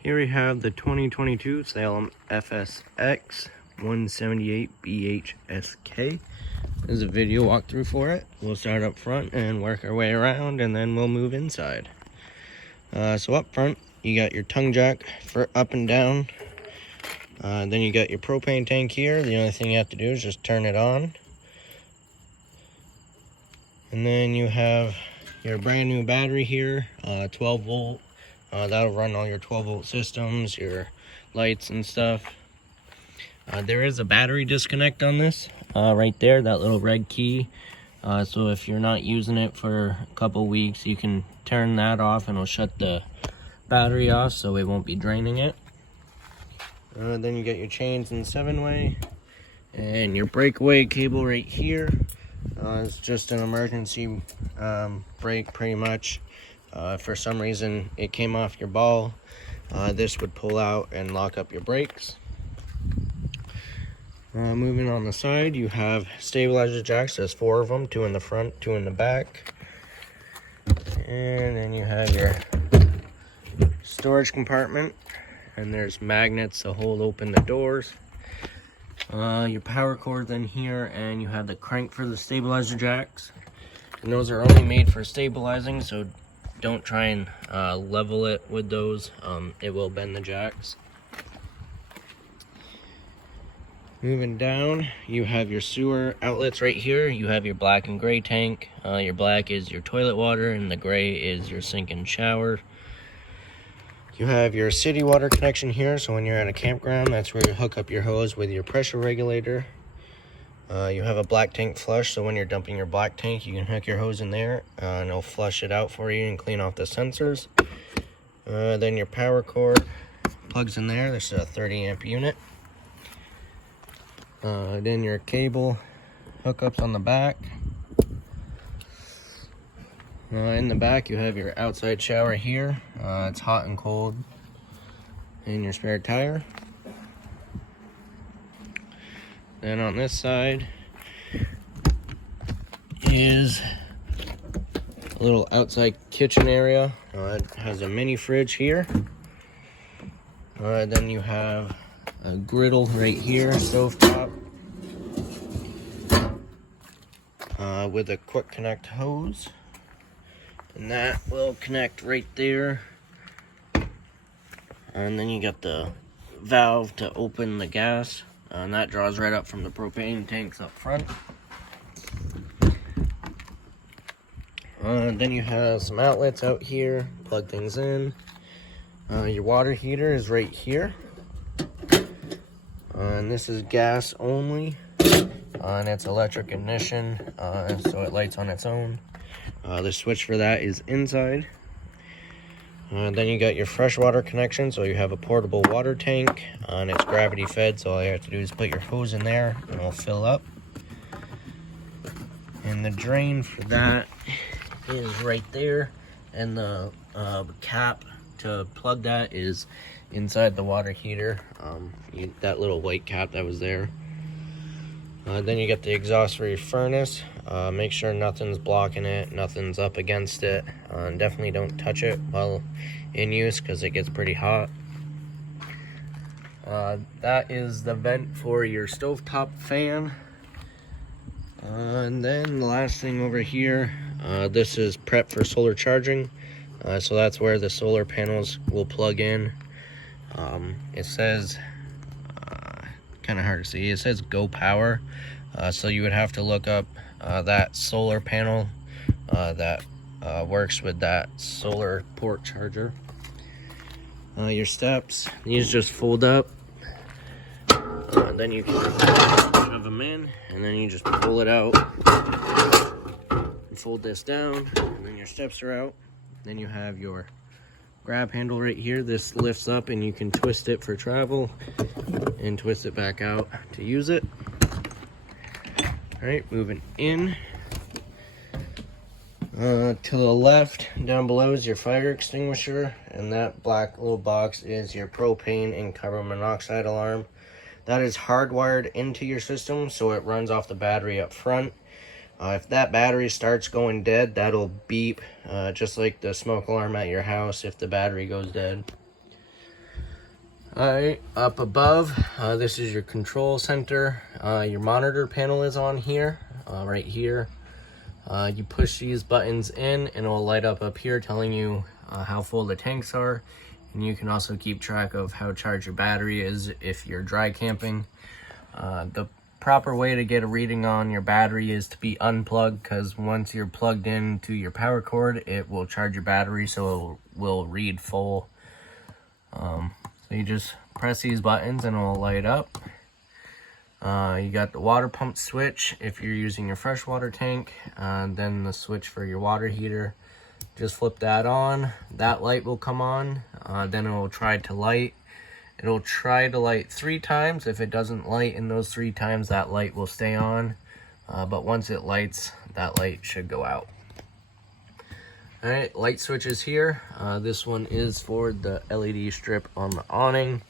Here we have the 2022 Salem FSX 178 BHSK. This is a video walkthrough for it. We'll start up front and work our way around, and then we'll move inside. So up front, you got your tongue jack for up and down. Then you got your propane tank here. The only thing you have to do is just turn it on. And then you have your brand new battery here, 12 volt. That'll run all your 12 volt systems, your lights and stuff. There is a battery disconnect on this, right there, that little red key. So if you're not using it for a couple weeks, you can turn that off and it'll shut the battery off so it won't be draining it. Then you got your chains and 7-way and your breakaway cable right here. It's just an emergency brake pretty much. If for some reason it came off your ball, this would pull out and lock up your brakes. Moving on the side, you have stabilizer jacks. There's 4 of them, 2 in the front, 2 in the back. And then you have your storage compartment, and there's magnets to hold open the doors. Your power cord in here, and you have the crank for the stabilizer jacks. And those are only made for stabilizing, so don't try and level it with those. It will bend the jacks. Moving down, you have your sewer outlets right here. You have your black and gray tank. Your black is your toilet water, and the gray is your sink and shower. You have your city water connection here, so when you're at a campground, that's where you hook up your hose with your pressure regulator. You have a black tank flush, so when you're dumping your black tank, you can hook your hose in there, and it'll flush it out for you and clean off the sensors. Then your power cord plugs in there. This is a 30 amp unit. Then your cable hookups on the back. In the back, you have your outside shower here. It's hot and cold. And your spare tire. Then on this side is a little outside kitchen area. It has a mini fridge here. Then you have a griddle right here, stovetop, with a quick connect hose, and that will connect right there. And then you got the valve to open the gas, and that draws right up from the propane tanks up front. Then you have some outlets out here, plug things in. Your water heater is right here. And this is gas only, and it's electric ignition, so it lights on its own. The switch for that is inside. Then you got your freshwater connection, so you have a portable water tank, and it's gravity fed, so all you have to do is put your hose in there and it'll fill up. And the drain for that is right there, and the cap to plug that is inside the water heater. That little white cap that was there. Then you get the exhaust for your furnace. Make sure nothing's blocking it, nothing's up against it. Definitely don't touch it while in use because it gets pretty hot. That is the vent for your stovetop fan. And then the last thing over here, this is prep for solar charging. So that's where the solar panels will plug in. It says, kind of hard to see, it says Go Power. So you would have to look up that solar panel that works with that solar port charger. Your steps, these just fold up. Then you can shove them in, and then you just pull it out. And fold this down, and then your steps are out. Then you have your grab handle right here. This lifts up and you can twist it for travel and twist it back out to use it. All right, moving in. To the left, down below, is your fire extinguisher, and that black little box is your propane and carbon monoxide alarm. That is hardwired into your system, so it runs off the battery up front. If that battery starts going dead, that'll beep, just like the smoke alarm at your house if the battery goes dead. Alright, up above, this is your control center. Your monitor panel is on here, right here. You push these buttons in and it will light up here telling you how full the tanks are. And you can also keep track of how charged your battery is if you're dry camping. The proper way to get a reading on your battery is to be unplugged, because once you're plugged into your power cord, it will charge your battery, so it will read full. So you just press these buttons and it will light up. You got the water pump switch if you're using your freshwater tank, then the switch for your water heater. Just flip that on, that light will come on, then it will try to light. It'll try to light 3 times. If it doesn't light in those 3 times, that light will stay on. But once it lights, that light should go out. Alright, light switches here. This one is for the LED strip on the awning.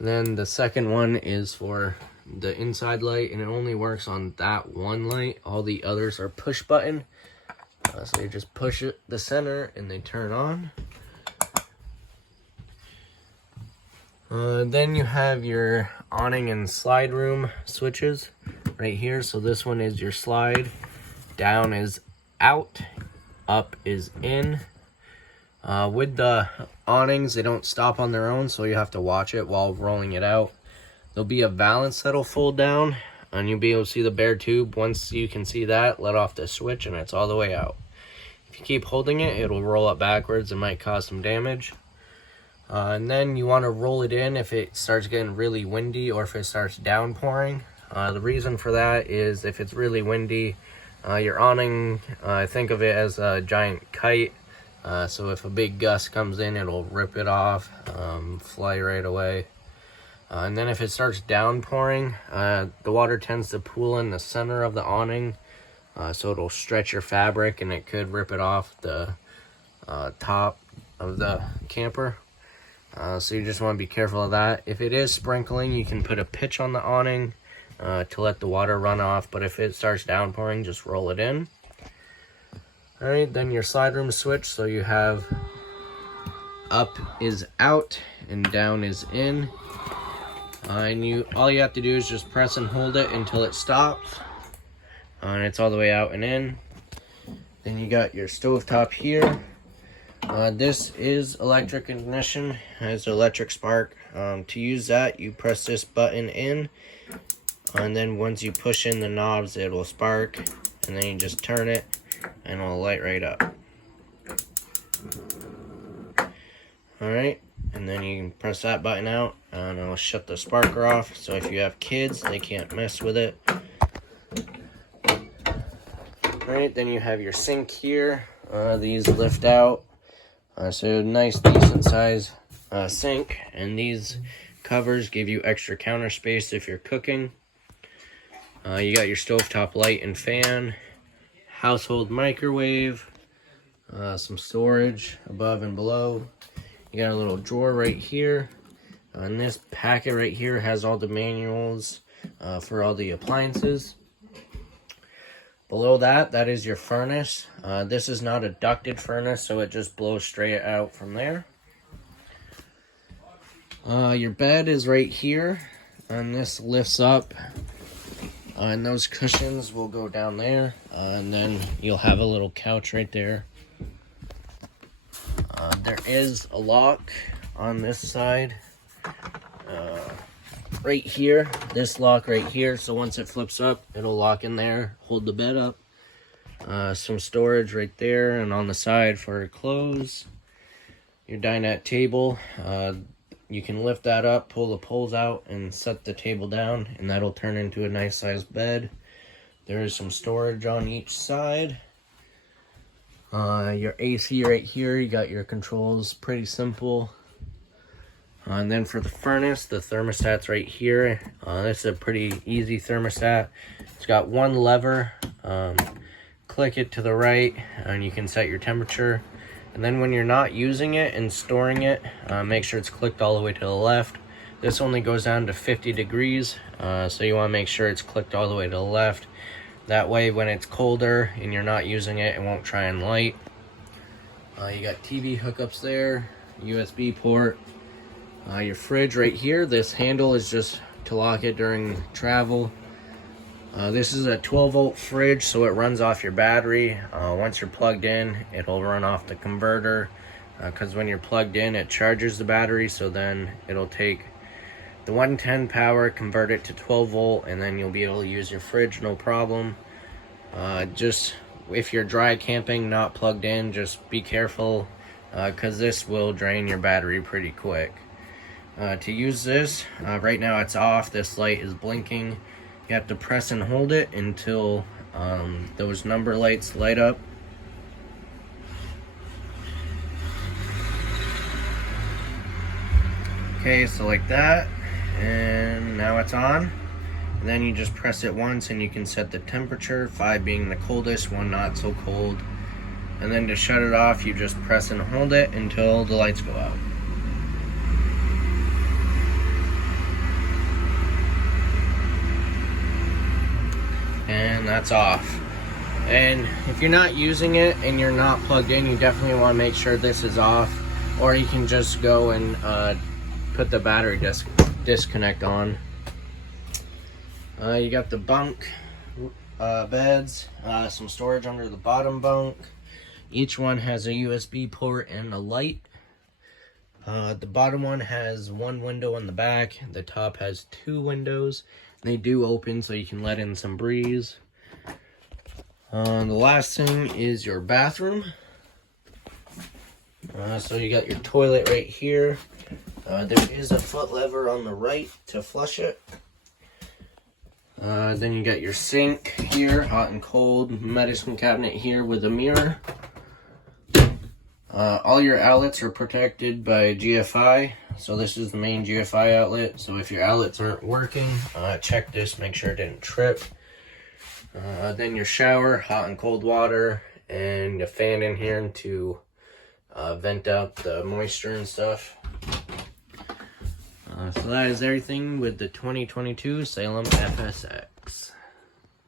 Then the second one is for the inside light, and it only works on that one light. All the others are push button. So you just push it the center and they turn on. Then you have your awning and slide room switches right here. So this one is your slide, down is out, up is in. With the awnings, they don't stop on their own, so you have to watch it while rolling it out. There'll be a valance that'll fold down, and you'll be able to see the bare tube. Once you can see that, let off the switch and it's all the way out. If you keep holding it, it'll roll up backwards. It might cause some damage. And then you want to roll it in if it starts getting really windy or if it starts downpouring. The reason for that is if it's really windy, your awning, think of it as a giant kite. So if a big gust comes in, it'll rip it off, fly right away. And then if it starts downpouring, the water tends to pool in the center of the awning, so it'll stretch your fabric and it could rip it off the top of the camper. So you just want to be careful of that. If it is sprinkling, you can put a pitch on the awning to let the water run off, but if it starts downpouring, just roll it in. Alright, then your slide room switch, so you have up is out and down is in. And all you have to do is just press and hold it until it stops. And it's all the way out and in. Then you got your stovetop here. This is electric ignition, has electric spark. To use that, you press this button in, and then once you push in the knobs, it will spark, and then you just turn it, and it will light right up. Alright, and then you can press that button out, and it'll shut the sparker off, so if you have kids, they can't mess with it. Alright, then you have your sink here. These lift out. So nice decent size sink, and these covers give you extra counter space if you're cooking. You got your stovetop light and fan, household microwave, some storage above and below. You got a little drawer right here, and this packet right here has all the manuals for all the appliances. Below that is your furnace. This is not a ducted furnace, so it just blows straight out from there. Your bed is right here, and this lifts up, and those cushions will go down there, and then you'll have a little couch right there. There is a lock on this side, right here, this lock right here, so once it flips up, it'll lock in there, hold the bed up. Some storage right there, and on the side for clothes. Your dinette table, you can lift that up, pull the poles out, and set the table down, and that'll turn into a nice sized bed. There is some storage on each side. Your AC right here, you got your controls, pretty simple. And then for the furnace, the thermostat's right here. This is a pretty easy thermostat. It's got one lever. Click it to the right, and you can set your temperature. And then when you're not using it and storing it, make sure it's clicked all the way to the left. This only goes down to 50 degrees, so you want to make sure it's clicked all the way to the left. That way, when it's colder and you're not using it, it won't try and light. You got TV hookups there, USB port. Your fridge right here, this handle is just to lock it during travel. This is a 12-volt fridge, so it runs off your battery. Once you're plugged in, it'll run off the converter, because when you're plugged in, it charges the battery, so then it'll take the 110 power, convert it to 12 volt, and then you'll be able to use your fridge no problem. Just if you're dry camping, not plugged in, just be careful, because this will drain your battery pretty quick. To use this, right now it's off, this light is blinking. You have to press and hold it until those number lights light up. Okay, so like that, and now it's on. And then you just press it once and you can set the temperature, 5 being the coldest, 1 not so cold. And then to shut it off, you just press and hold it until the lights go out. And that's off. And if you're not using it and you're not plugged in, you definitely want to make sure this is off, or you can just go and put the battery disconnect on. You got the bunk beds, some storage under the bottom bunk. Each one has a USB port and a light. The bottom one has 1 window on the back, the top has 2 windows. They do open so you can let in some breeze. The last thing is your bathroom. So you got your toilet right here. There is a foot lever on the right to flush it. Then you got your sink here, hot and cold, medicine cabinet here with a mirror. All your outlets are protected by GFI. So this is the main GFI outlet. So if your outlets aren't working, check this, make sure it didn't trip. Then your shower, hot and cold water, and a fan in here to vent out the moisture and stuff. So that is everything with the 2022 Salem FSX.